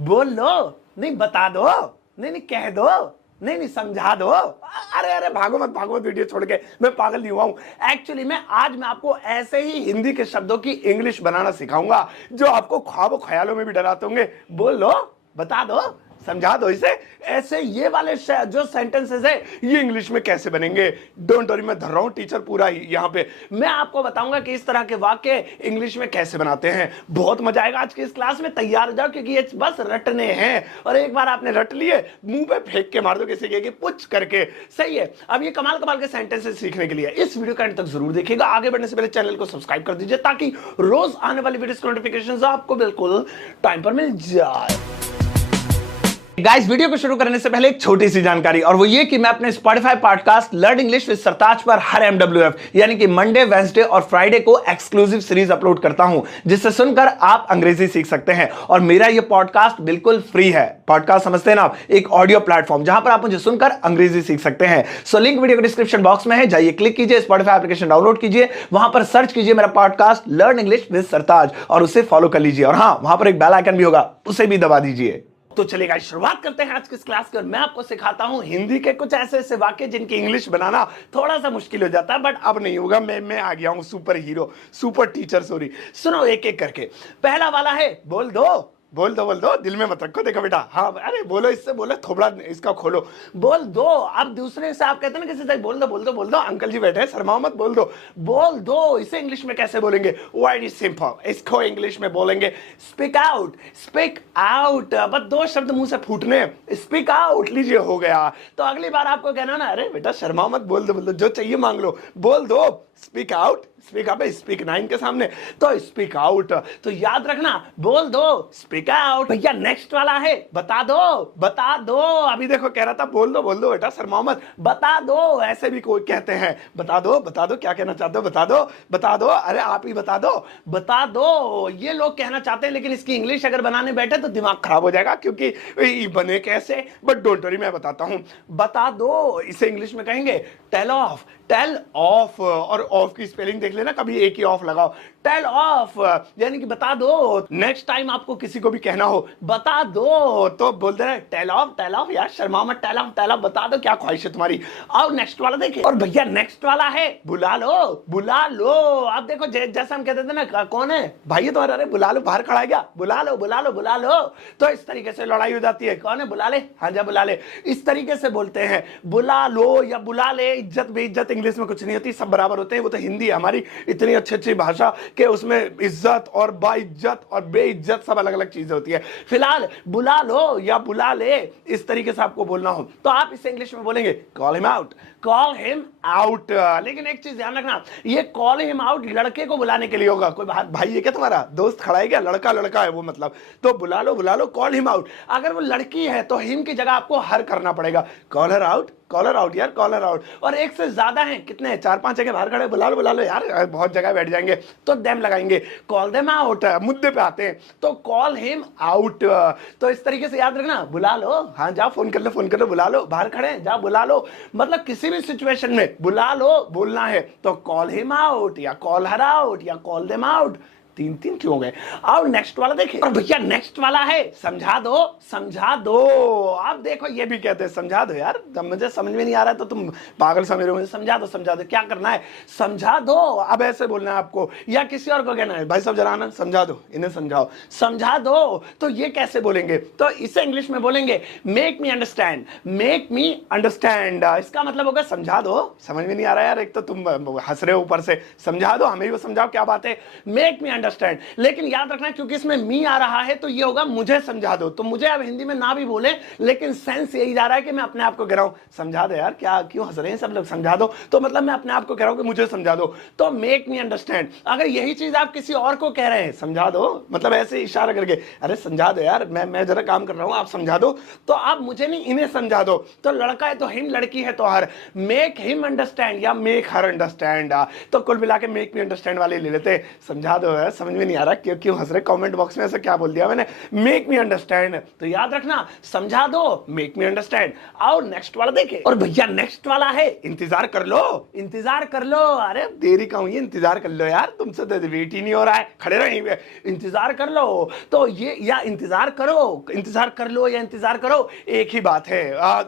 बोल लो, नहीं बता दो, नहीं नहीं कह दो, नहीं नहीं समझा दो। अरे अरे भागो मत वीडियो छोड़ के, मैं पागल नहीं हुआ हूं। एक्चुअली आज मैं आपको ऐसे ही हिंदी के शब्दों की इंग्लिश बनाना सिखाऊंगा जो आपको ख्वाबों ख्यालों में भी डराते होंगे। बोल लो, बता दो, समझा दो इसे। ऐसे ये वाले जो सेंटेंसेस है ये इंग्लिश में कैसे बनेंगे। डोंट वरी, मैं धर रहा हूं टीचर पूरा यहाँ पे। मैं आपको बताऊंगा कि इस तरह के वाक्य इंग्लिश में कैसे बनाते हैं। बहुत मजा आएगा आज की इस क्लास में। तैयार हो जाओ क्योंकि ये बस रटने हैं, और एक बार आपने रट लिए मुंह पे फेंक के मार दो किसी के पुछ करके। सही है। अब ये कमाल कमाल के सेंटेंसेस सीखने के लिए इस वीडियो का अंत तक जरूर देखिएगा। आगे बढ़ने से पहले चैनल को सब्सक्राइब कर दीजिए ताकि रोज आने वाली वीडियोस की नोटिफिकेशन आपको बिल्कुल टाइम पर मिल जाए। गाइस, वीडियो को शुरू करने से पहले एक छोटी सी जानकारी, और वो ये कि मैं अपने Spotify podcast learn English with Sartaj पर हर MWF यानी कि मंडे, वेंसडे और फ्राइडे को एक्सक्लूसिव सीरीज अपलोड करता हूं, जिससे सुनकर आप अंग्रेजी सीख सकते हैं। और मेरा ये पॉडकास्ट बिल्कुल फ्री है। पॉडकास्ट समझते हैं ना, एक ऑडियो प्लेटफॉर्म जहां पर आप मुझे सुनकर अंग्रेजी सीख सकते हैं। सो लिंक वीडियो के डिस्क्रिप्शन बॉक्स में है, जाइए क्लिक कीजिए, स्पॉटिफाई एप्लीकेशन डाउनलोड कीजिए, वहां पर सर्च कीजिए मेरा पॉडकास्ट लर्न इंग्लिश विद सरताज और उसे फॉलो कर लीजिए। और हां, वहां पर एक बेल आइकन भी होगा, उसे भी दबा दीजिए। तो चलेगा, शुरुआत करते हैं आज की इस क्लास की। और मैं आपको सिखाता हूं हिंदी के कुछ ऐसे ऐसे वाक्य जिनकी इंग्लिश बनाना थोड़ा सा मुश्किल हो जाता है, बट अब नहीं होगा। मैं आ गया हूं super hero, super teacher. Sorry, सुनो एक एक करके। पहला वाला है बोल दो, बोल दो, बोल दो, दिल में मत रखो। देखो बेटा, हाँ अरे बोलो, इससे बोलो, थोबड़ा इसका खोलो, बोल दो। अब दूसरे से आप कहते हैं ना किसी से बोल दो, बोल दो, बोल दो, अंकल जी बैठे हैं, शर्माओ मत, बोल दो, बोल दो। इसे इंग्लिश में कैसे बोलेंगे? वेरी सिंपल, इसको इंग्लिश में बोलेंगे स्पीक आउट, स्पीक आउट। बस दो शब्द मुंह से फूटने, स्पीक आउट, लीजिए हो गया। तो अगली बार आपको कहना ना, अरे बेटा शर्माओ मत, बोल दो, बोल दो, जो चाहिए मांग लो, बोल दो, स्पीक आउट। स्पीक अप है स्पीक 9 के सामने, तो स्पीक आउट। तो याद रखना, बोल दो, स्पीक आउट। भैया नेक्स्ट वाला है बता दो, बता दो। अभी देखो कह रहा था बोल दो बेटा शर्माओ मत, बता दो। ऐसे भी कोई कहते हैं, बता दो, क्या कहना चाहते हो, बता दो, अरे आप ही बता दो, बता दो। ये लोग कहना चाहते हैं, लेकिन इसकी इंग्लिश अगर बनाने बैठे तो दिमाग खराब हो जाएगा, क्योंकि बने कैसे। बट डोंट वरी, मैं बताता हूं। बता दो इसे इंग्लिश में कहेंगे टेल ऑफ, टेल ऑफ। और ऑफ की स्पेलिंग देख लेना, कभी एक ही ऑफ लगाओ। टेल ऑफ यानी कि बता दो। नेक्स्ट टाइम आपको किसी को भी कहना हो बता दो तो बोल देना टेल ऑफ यार, शर्मा मत, टेल ऑफ, बता दो क्या ख्वाहिश है तुम्हारी। और नेक्स्ट वाला देखिए। और भैया नेक्स्ट वाला है बुला लो, बुला लो। आप देखो जैसा हम कहते थे ना, कौन है भाई तुम्हारा, अरे बुला लो, बाहर खड़ा है क्या, बुला लो, बुला लो, बुला लो। तो इस तरीके से लड़ाई हो जाती है, कौन है, बुला ले, हाँ जा बुला ले। इस तरीके से बोलते हैं, बुला लो या बुला ले। इज्जत बेइज्जत इंग्लिश में कुछ नहीं होती, सब बराबर होते हैं। वो तो हिंदी है हमारी, इतनी अच्छी अच्छी भाषा कि उसमें इज्जत और बाइज्जत और बेइज्जत सब अलग अलग चीजें होती है। फिलहाल बुला लो या बुला ले, इस तरीके से आपको बोलना हो तो आप इसे इंग्लिश में बोलेंगे call him out, call him out. लेकिन एक चीज ध्यान रखना, ये कॉल हिम आउट लड़के को बुलाने के लिए होगा। कोई भाई है क्या तुम्हारा, दोस्त खड़ा है क्या, लड़का है वो, मतलब तो बुला लो, कॉल हिम आउट। अगर वो लड़की है तो हिम की जगह आपको हर करना पड़ेगा, call her out, collar out यार, कॉलर आउट। और एक से ज्यादा है, कितने 4-5 जगह बाहर खड़े, बुला लो यार, बहुत जगह बैठ जाएंगे तो देम लगाएंगे, कॉल देम आउट। मुद्दे पे आते हैं तो कॉल हिम आउट। तो इस तरीके से याद रखना, बुला लो, हाँ जाओ फोन कर लो, बुला लो, बाहर खड़े जाओ बुला लो। मतलब किसी भी सिचुएशन में बुला लो बोलना है तो कॉल हिम आउट या कॉल हर आउट या कॉल देम आउट। तीन क्यों हो गए। और नेक्स्ट वाला देखिए। और भैया नेक्स्ट वाला है समझा दो, समझा दो। आप देखो ये भी कहते हैं समझा दो यार, जब मुझे समझ में नहीं आ रहा है तो तुम पागल समझ रहे हो, मुझे समझा दो, क्या करना है, समझा दो। अब ऐसे बोलना है आपको, या किसी और को कहना है भाई सब जरा ना समझा दो, इन्हें समझाओ, समझा दो। तो ये कैसे बोलेंगे, तो इसे इंग्लिश में बोलेंगे make me understand, make me understand. इसका मतलब होगा समझा दो, समझ में नहीं आ रहा यार, एक तो तुम हंस रहे हो ऊपर से, समझा दो, हमें भी समझाओ क्या बात है, मेक मी अंडरस्टैंड। लेकिन याद रखना क्योंकि इसमें मी आ रहा है तो ये होगा मुझे समझा दो। तो मुझे अब हिंदी में ना भी बोले, लेकिन सेंस यही जा रहा है कि मैं अपने आप को कह रहा हूं समझा दो यार, क्या क्यों हंस रहे हैं सब लोग, समझा दो। तो मतलब मैं अपने आप को कह रहा हूं कि मुझे समझा दो, तो मेक मी अंडरस्टैंड। अगर यही चीज आप किसी और को कह रहे हैं समझा दो, मतलब ऐसे इशारा करके, अरे समझा दो यार, मैं जरा काम कर रहा हूं, आप समझा दो, तो आप मुझे नहीं इन्हें समझा दो। तो लड़का है तो हिम, लड़की है तो हर, मेक हिम अंडरस्टैंड या मेक हर अंडरस्टैंड। तो कुल मिला के मेक मी अंडरस्टैंड वाले ले लेते, समझा दो यार, है, समझ में नहीं आ रहा क्यों क्यों हंस रहे, कमेंट बॉक्स में ऐसा क्या बोल दिया मैंने, मेक मी अंडरस्टैंड। तो याद रखना, समझा दो, मेक मी अंडरस्टैंड। आओ नेक्स्ट वाला देखे। और भैया नेक्स्ट वाला है इंतजार कर लो, इंतजार कर लो। अरे देरी का हुई, इंतजार कर लो यार, तुमसे तो वेट ही नहीं हो रहा है, खड़े रहो यहीं पे, इंतजार कर लो। तो ये या इंतजार करो, इंतजार कर लो या इंतजार करो, एक ही बात है।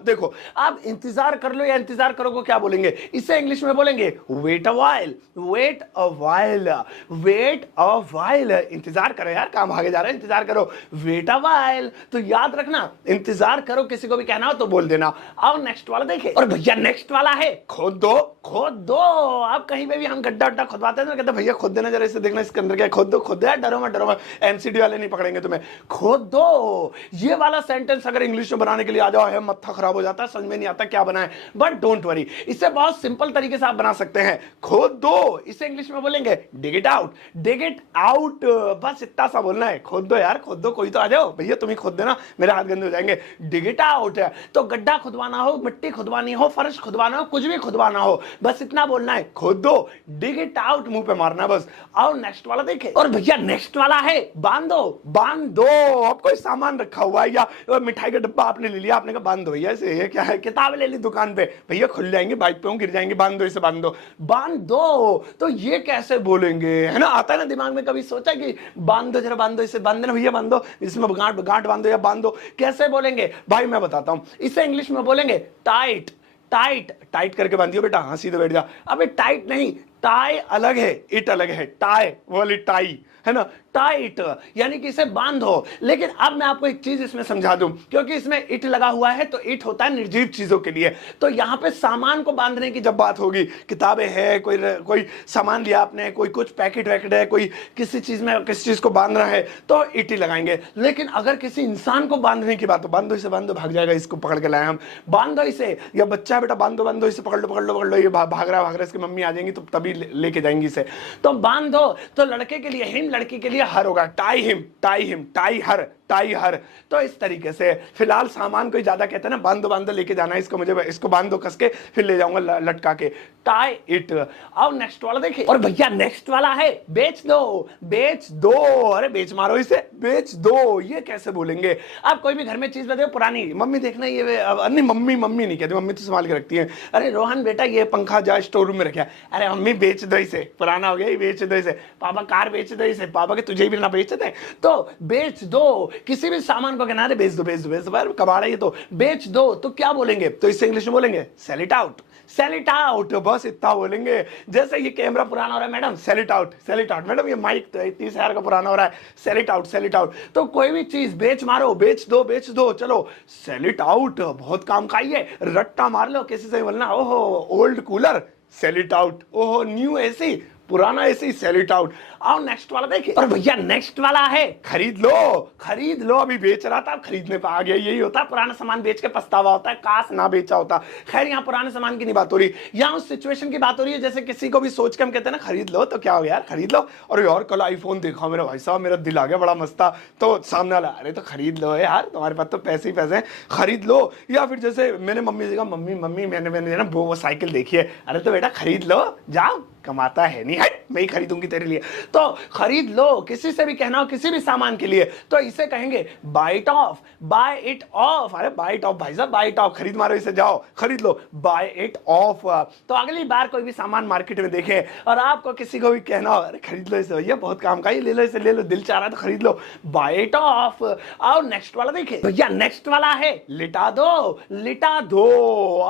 देखो आप इंतजार कर लो या इंतजार करो को क्या बोलेंगे, इसे इंग्लिश में बोलेंगे wait a while, wait a while, wait a while. इंतजार करो यार, काम आगे जा रहा है, इंतजार करो, वेट अ वाइल। तो याद रखना, इंतजार करो किसी को भी कहना हो तो बोल देना। आओ नेक्स्ट वाला देखे। और भैया नेक्स्ट वाला है खोद दो, खोद दो। आप कहीं पे भी हम गड्ढा उड्ढा खुदवाते हैं तो कहते भैया खोद देना जरा, इसे देखना इसके अंदर क्या, खोद दो, खोद दो यार, डरो मत, डरो मत, एमसीडी वाले नहीं पकड़ेंगे तुम्हें, खोद दो। ये वाला सेंटेंस अगर इंग्लिश में बनाने के लिए आ जाओ है, मत्था खराब हो जाता है, समझ में नहीं आता क्या बनाए। बट डोंट वरी, इसे बहुत सिंपल तरीके से आप बना सकते हैं। खोद दो, इसे इंग्लिश में बोलेंगे dig it out, dig it out. बस इतना सा बोलना है, खोद दो यार, खोद दो, कोई तो आ जाओ भैया, तुम ही खोद देना, मेरे हाथ गंदे हो जाएंगे। Dig it out. तो गड्ढा खुदवाना हो, मिट्टी खुदवानी हो, फर्श खुदवाना हो, कुछ भी खुदवाना हो, बस इतना बोलना है, खोद दो, डिग इट आउट, मुंह पे मारना बस। आओ नेक्स्ट वाला देखे। और भैया नेक्स्ट वाला है बांध दो, बांध दो। अब कोई सामान रखा हुआ है या मिठाई का डब्बा आपने ले लिया, आपने कहा बांध दो भैया इसे, ये क्या है, किताबें ले ली दुकान पे, भैया खुल जाएंगे, बाइक पे हो गिर जाएंगे, बांध दो इसे, बांध दो, बांध दो। तो ये कैसे बोलेंगे, है ना, आता है ना दिमाग में, कभी सोचा कि बांध दो जरा, बांध दो इसे, बांध देना भैया, बांध दो, इसमें गांठ गांठ बांध दो या बांध दो। कैसे बोलेंगे भाई, मैं बताता हूं, इसे इंग्लिश में बोलेंगे टाइट, टाइट, टाइट करके बांधियो बेटा, हाँ सीधे बैठ जा। अबे टाइट नहीं, टाई अलग है, इट अलग है, टाई वाली टाई, है ना, टाइट यानी कि इसे बांधो। लेकिन अब मैं आपको एक चीज इसमें समझा दूं, क्योंकि इसमें इट लगा हुआ है, तो इट होता है निर्जीव चीजों के लिए। तो यहां पे सामान को बांधने की जब बात होगी, किताबें है, कोई सामान लिया आपने, कोई कुछ पैकेट वैकेट है, कोई किसी चीज में किसी चीज को बांध रहा है, तो इट ही लगाएंगे। लेकिन अगर किसी इंसान को बांधने की बात हो, बांधो इसे, बांधो, भाग जाएगा, इसको पकड़ के लाए हम, बांधो इसे, या बच्चा बेटा बांधो, बांधो इसे, पकड़ लो, पकड़ लो, पकड़ लो, ये भाग रहा, इसकी मम्मी आ जाएंगी तो तभी लेके जाएंगी इसे। तो बांधो, तो लड़के के लिए हिम, लड़की के लिए हर होगा, tie him, tie him, tie her, tie her. तो इस तरीके से फिलहाल सामान को ज्यादा कहते हैं ना, बांधो बांधो लेके जाना है इसको, मुझे इसको बांधो कस के, फिर ले जाऊंगा लटका के, टाई इट। अब नेक्स्ट वाला देखिए। और भैया नेक्स्ट वाला है बेच दो, बेच दो। अरे बेच मारो इसे, बेच दो। ये कैसे बोलेंगे, आप कोई भी घर में चीज बताओ पुरानी, मम्मी देखना ये, नहीं मम्मी, मम्मी नहीं कहती, मम्मी तो संभाल के रखती है। अरे रोहन बेटा ये पंखा जा स्टोर रूम में रखा, अरे मम्मी बेच दो इसे, पुराना हो गया, ये बेच दो इसे। पापा कार बेच दो इसे, पापा के तुझे भी ना बेचते हैं, तो बेच दो। किसी भी सामान को कहना है बेच दो, बेच दो, बेच दो, कबाड़ा ये तो बेच दो। तो क्या बोलेंगे, तो इससे इंग्लिश में बोलेंगे sell it out, sell it out. बस इतना बोलेंगे। जैसे ये कैमरा पुराना हो रहा है madam, sell it out, sell it out. Madam ये माइक 30,000 का पुराना हो रहा है, sell it out, sell it out. तो कोई भी चीज बेच मारो, बेच दो, बेच दो, चलो सेल इट आउट। बहुत काम का ये, रट्टा मार लो, किसी से बोलना ओहो old cooler, sell it out, ओहो न्यू एसी, पुराना एसी, सेल इट आउट। आओ नेक्स्ट वाला देखिए। और भैया नेक्स्ट वाला है खरीद लो, खरीद लो। अभी बेच रहा था, खरीदने पे आ गया। यही होता है, पुराना सामान बेच के पछतावा होता है, काश ना बेचा होता। खैर यहाँ पुराने सामान की नहीं बात हो रही, यहाँ उस सिचुएशन की बात हो रही है जैसे किसी को भी सोच के हम कहते हैं ना खरीद लो, तो क्या हो गया यार खरीद लो। और यार कल आईफोन देखा मेरा भाई साहब, मेरा दिल आ गया, बड़ा मस्त था। तो सामने वाला अरे तो खरीद लो यार, तुम्हारे पास तो पैसे ही पैसे हैं, खरीद लो। या फिर जैसे मैंने मम्मी से कहा, मम्मी मैंने ना वो साइकिल देखी है, अरे तो बेटा खरीद लो, जाओ, कमाता है नहीं, हट मैं ही खरीदूंगी तेरे लिए। तो खरीद लो, किसी से भी कहना हो किसी भी सामान के लिए, तो इसे कहेंगे buy it off, buy it off. अरे बाय इट ऑफ भाई साहब, बाय इट ऑफ, खरीद मारो इसे, जाओ खरीद लो, बाय इट ऑफ। तो अगली बार कोई भी सामान मार्केट में देखे और आपको किसी को भी कहना हो अरे खरीद लो इसे भैया, बहुत काम का, ये ले लो इसे, ले लो, दिल चाह रहा है तो खरीद लो, बाय इट ऑफ। आओ नेक्स्ट वाला देखिए। भैया नेक्स्ट वाला है लिटा दो, लिटा दो।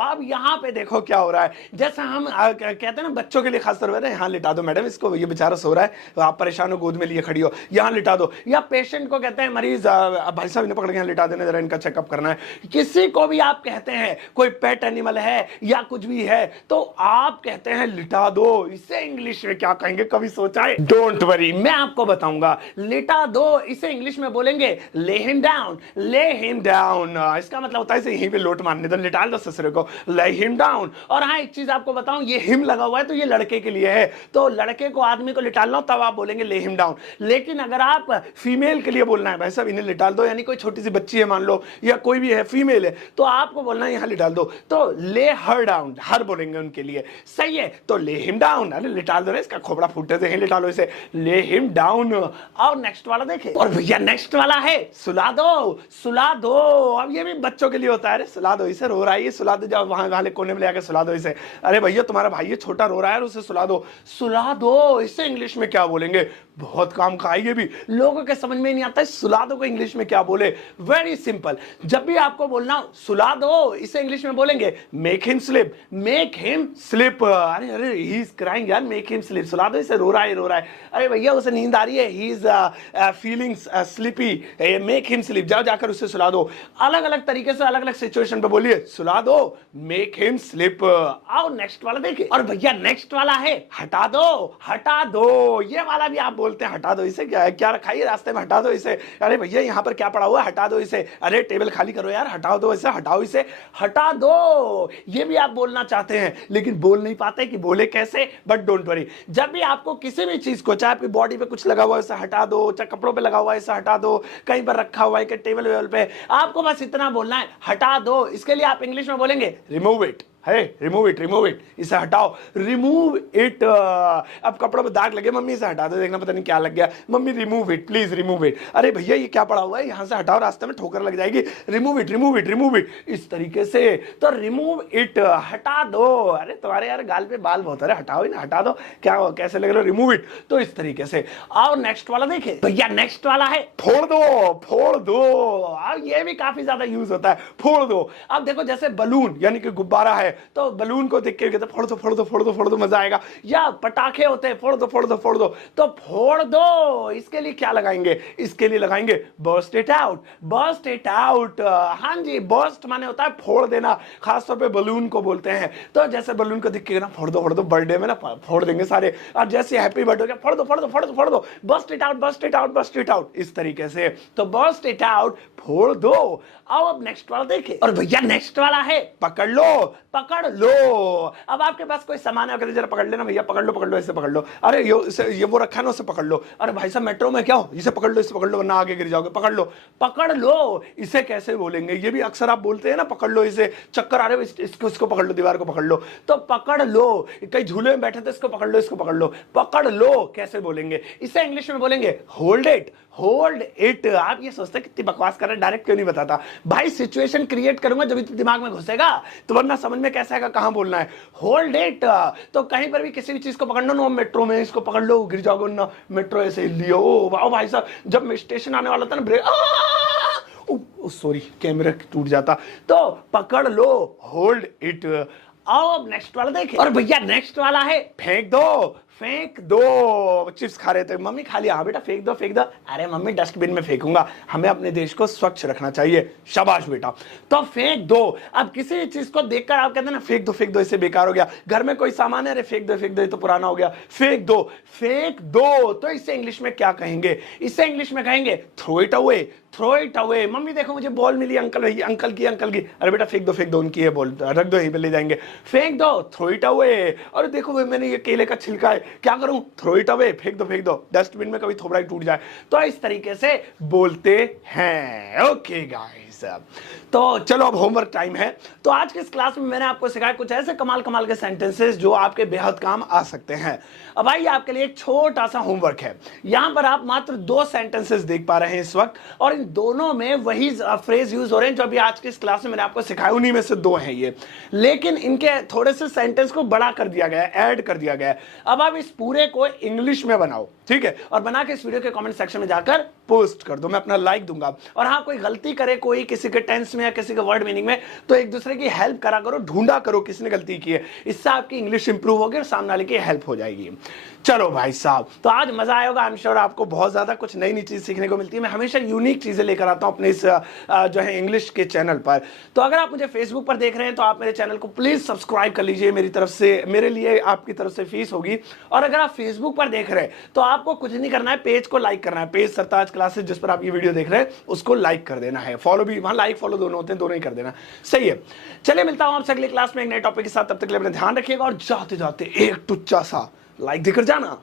अब यहाँ पे देखो क्या हो रहा है, जैसा हम कहते हैं ना बच्चों के लिए खास तौर पर, यहाँ लिटा दो मैडम इसको, ये बेचारा सो रहा है, आप परेशान हो, गोद में लिए खड़ी हो, यहाँ लिटा दो। या पेशेंट को कहते हैं मरीज, भाई साहब इन्हें पकड़ के यहाँ लिटा देना, जरा इनका चेकअप करना है। किसी को भी आप कहते हैं, कोई पेट एनिमल है या कुछ भी है, तो आप कहते हैं लिटा दो। इसे इंग्लिश में क्या कहेंगे, कभी सोचा है? डोंट वरी, मैं आपको बताऊंगा। लिटा दो इसे इंग्लिश में बोलेंगे ले हिम डाउन, ले हिम डाउन। इसका मतलब होता है इसे यहीं पे लोट मारने दो, लिटा दो ससुरे को, ले हिम डाउन। और हाँ एक चीज आपको बताऊं, ये हिम लगा हुआ है तो ये लड़के के लिए है। तो लड़के को, आदमी को लिटा लो तब आप बोलेंगे ले हिम डाउन। लेकिन अगर आप फीमेल के लिए बोलना है, भाई साहब इन्हें लिटाल दो, यानी कोई छोटी सी बच्ची है मान लो, या कोई भी है फीमेल है, तो आपको बोलना है यहां लिटाल दो, तो ले हर डाउन, हर बोलेंगे उनके लिए। सही है, तो ले हिम डाउन। अरे लिटाल दो, इसका खोपड़ा फूटे से लिटालो इसे, ले हिम डाउन। और नेक्स्ट वाला देखे, और भैया नेक्स्ट वाला है सुला दो, सुला दो। अब ये भी बच्चों के लिए होता है, अरे सुला दो, इसे रो रहा है, सुला दो, जाओ वहां वाले कोने में ले आके सुला दो इसे। अरे भैया तुम्हारा भाई ये छोटा रो रहा है, उसे सुला दो, सुला दो। इसे इंग्लिश में क्या बोलेंगे? बहुत काम का है ये भी, लोगों के समझ में नहीं आता है सुला दो को इंग्लिश में क्या बोले। वेरी सिंपल, जब भी आपको बोलना सुला दो, इसे इंग्लिश में बोलेंगे make him sleep, make him sleep. अरे अरे ही इज क्राइंग यार, मेक हिम स्लीप, सुला दो इसे, रो रहा है रो रहा है। अरे भैया उसे नींद आ रही है, he is feeling sleepy, make him sleep, जाओ जाकर उसे सुला दो। अलग अलग तरीके से अलग अलग सिचुएशन पे बोलिए सुला दो, मेक हिम स्लीप। आओ नेक्स्ट वाला देखिए, और भैया नेक्स्ट वाला है हटा दो, हटा दो। ये वाला भी आप बोलते हैं हटा दो इसे, क्या है, क्या रखा है रास्ते में, हटा दो इसे। अरे भैया यहाँ पर क्या पड़ा हुआ है, हटा दो इसे। अरे टेबल खाली करो यार, हटाओ दो इसे, हटाओ इसे, हटा दो। ये भी आप बोलना चाहते हैं लेकिन बोल नहीं पाते कि बोले कैसे, बट डोंट वरी। जब भी आपको किसी भी चीज को, चाहे आपकी बॉडी पे कुछ लगा हुआ है इसे हटा दो, चाहे कपड़ों पे लगा हुआ है इसे हटा दो, कहीं पर रखा हुआ है कि टेबल वेबल पे, आपको बस इतना बोलना है हटा दो। इसके लिए आप इंग्लिश में बोलेंगे रिमूव इट, है रिमूव इट, रिमूव इट, इसे हटाओ, रिमूव इट। अब कपड़ों पे दाग लगे, मम्मी इसे हटा दो, देखना पता नहीं क्या लग गया, mummy remove it please, remove it. अरे भैया ये क्या पड़ा हुआ है, यहां से हटाओ, रास्ते में ठोकर लग जाएगी, remove it, remove it, remove it, इस तरीके से। तो रिमूव इट, हटा दो। अरे तुम्हारे यार गाल पे बाल बहुत, अरे हटाओ ना, हटा दो, क्या कैसे लग रहा है, रिमूव इट। तो इस तरीके से। और नेक्स्ट वाला देखे भैया, नेक्स्ट वाला है फोड़ दो, फोड़ दो। अब ये भी काफी ज्यादा यूज होता है, फोड़ दो। अब देखो जैसे बलून यानी कि गुब्बारा है, तो बलून को देख के कहते फोड़ दो, फोड़ दो, फोड़ दो, फोड़ दो, मजा आएगा। या पटाखे होते हैं, फोड़ दो, फोड़ दो, फोड़ दो, तो फोड़ दो। इसके लिए क्या लगाएंगे, इसके लिए लगाएंगे burst it out, burst it out. हाँ जी, बर्स्ट माने होता है फोड़ देना, खासतौर पे बलून को बोलते हैं। तो जैसे बलून को देख के ना फोड़ दो, फोड़ दो, बर्थडे में ना फोड़ देंगे सारे। और जैसे हैप्पी बर्थडे क्या, फोड़ दो, फोड़ दो, फोड़ दो, फोड़ दो, burst it out, burst it out, burst it out, इस तरीके से। तो बर्स्ट इट आउट, फोड़ दो। आओ अब नेक्स्ट वाला देखें, और भैया नेक्स्ट वाला है पकड़ लो, पकड़ लो। अब आपके पास कोई सामान है, अगर जरा पकड़ लेना भैया, पकड़ लो, पकड़ लो, इसे पकड़ लो। अरे ये वो रखा है ना, उसे पकड़ लो। अरे भाई साहब मेट्रो में क्या हो, इसे पकड़ लो, इसे पकड़ लो वरना आगे गिर जाओगे, पकड़ लो, पकड़ लो। इसे कैसे बोलेंगे, ये भी अक्सर आप बोलते हैं ना, पकड़ लो इसे, चक्कर आ रहे इसको पकड़ लो, दीवार को पकड़ लो, तो पकड़ लो। कई झूले में बैठे थे, इसको पकड़ लो, इसको पकड़ लो, पकड़ लो। कैसे बोलेंगे, इसे इंग्लिश में बोलेंगे होल्ड इट, होल्ड इट। आप ये सोचते हैं कितनी बकवास कर रहे हैं, डायरेक्ट क्यों नहीं बताता भाई, सिचुएशन क्रिएट करूंगा जब तो दिमाग में घुसेगा, तो वरना समझ में कैसे आएगा कहां बोलना है। होल्ड इट, तो कहीं पर भी किसी भी चीज को पकड़ना ना, मेट्रो में इसको पकड़ लो, गिर जाओगे ना, मेट्रो ऐसे लियो। वाह भाई साहब, जब स्टेशन आने वाला था ना, ब्रेक, सॉरी कैमरा टूट जाता। तो पकड़ लो, होल्ड इट। आओ अब नेक्स्ट वाला देखें, और भैया नेक्स्ट वाला है फेंक दो, फेंक दो। चिप्स खा रहे थे, मम्मी खा लिया, हाँ बेटा फेंक दो, फेंक दो। अरे मम्मी डस्टबिन में फेंकूंगा, हमें अपने देश को स्वच्छ रखना चाहिए, शाबाश बेटा, तो फेंक दो। अब किसी चीज को देखकर आप कहते हैं ना फेंक दो, फेंक दो, इससे बेकार हो गया। घर में कोई सामान है, अरे फेंक दो, फेंक दो, ये तो पुराना हो गया, फेंक दो, फेंक दो। तो इसे इंग्लिश में क्या कहेंगे, इसे इंग्लिश में कहेंगे throw it away, throw it away. मम्मी देखो मुझे बॉल मिली, अंकल अंकल की, अंकल की। अरे बेटा फेंक दो, फेंक दो, उनकी है बॉल, रख दो, यहीं पे ले जाएंगे, फेंक दो, थ्रो इट अवे। और देखो मैंने ये केले का छिलका है, क्या करूं, थ्रो इट अवे, फेंक दो, फेंक दो, डस्टबिन में कभी थोबड़ा ही टूट जाए। तो इस तरीके से बोलते हैं। ओके गाइस, तो चलो अब होमवर्क टाइम है। तो आज की इस क्लास में मैंने आपको सिखाया कुछ ऐसे कमाल कमाल के सेंटेंसेस जो आपके बेहद काम आ सकते हैं। अब आइए आपके लिए एक छोटा सा होमवर्क है। यहां पर आप मात्र 2 सेंटेंसेस देख पा रहे हैं इस वक्त, और इन दोनों में वही फ्रेज यूज हो रहे हैं जो अभी आज की इस क्लास में मैंने आपको सिखाया, उन्हीं में से 2 हैं ये, लेकिन इनके थोड़े से सेंटेंस को बड़ा कर दिया गया है, ऐड कर दिया गया है। अब आप इस पूरे को इंग्लिश में बनाओ, ठीक है, और बना के इस वीडियो के कमेंट सेक्शन में जाकर पोस्ट कर दो, मैं अपना लाइक दूंगा। और हाँ, कोई गलती करे कोई किसी के टेंस में या किसी के वर्ड मीनिंग में, तो एक दूसरे की हेल्प करा करो, ढूंढा करो किसने गलती की है, इससे आपकी इंग्लिश इंप्रूव होगी और सामने वाले की हेल्प हो जाएगी। चलो भाई साहब, तो आज मजा आएगा, आई एम श्योर आपको बहुत ज्यादा कुछ नई नई चीज सीखने को मिलती है। मैं हमेशा यूनिक चीजें लेकर आता हूं अपने इस जो है इंग्लिश के चैनल पर। तो अगर आप मुझे फेसबुक पर देख रहे हैं तो आप मेरे चैनल को प्लीज सब्सक्राइब कर लीजिए, मेरी तरफ से, मेरे लिए आपकी तरफ से फीस होगी। और अगर आप फेसबुक पर देख रहे हैं तो आपको कुछ नहीं करना है, पेज को लाइक करना है, पेज सरताज क्लासेस जिस पर आप ये वीडियो देख रहे हैं उसको लाइक कर देना है, फॉलो भी, वहां लाइक फॉलो दोनों होते हैं, दोनों ही कर देना, सही है। चलिए मिलता हूं आपसे अगली क्लास में एक नए टॉपिक के साथ, तब तक के लिए अपना ध्यान रखिएगा। और जाते जाते एक टुच्चा सा लाइक देकर जाना।